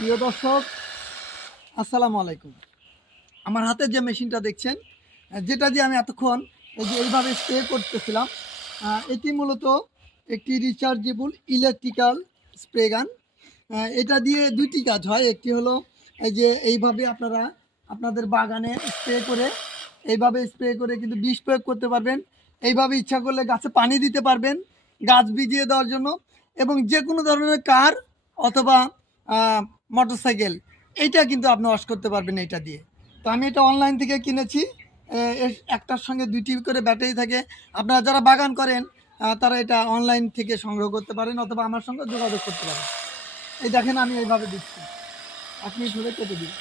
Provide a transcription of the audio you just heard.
প্রিয় দর্শক, আসসালামু আলাইকুম। আমার হাতে যে মেশিনটা দেখছেন, যেটা দিয়ে আমি এতক্ষণ এইভাবে স্প্রে করতেছিলাম, এটি মূলত একটি রিচার্জেবল ইলেকট্রিক্যাল স্প্রে গান। এটা দিয়ে দুইটি কাজ হয়। একটি হলো এইভাবে আপনারা আপনাদের বাগানে স্প্রে করে কিন্তু বিষ প্রয়োগ করতে পারবেন। এইভাবে ইচ্ছা করলে গাছে পানি দিতে পারবেন, গাছ ভিজিয়ে দেওয়ার জন্য। এবং যে কোনো ধরনের কার অথবা মোটরসাইকেল, এইটা কিন্তু আপনি ওয়াশ করতে পারবেন এইটা দিয়ে। তো আমি এটা অনলাইন থেকে কিনেছি। এর একটার সঙ্গে ২টি করে ব্যাটারি থাকে। আপনারা যারা বাগান করেন তারা এটা অনলাইন থেকে সংগ্রহ করতে পারেন অথবা আমার সঙ্গে যোগাযোগ করতে পারেন। এই দেখেন আমি এইভাবে দিচ্ছি, আপনি ধরে কেটে দিন।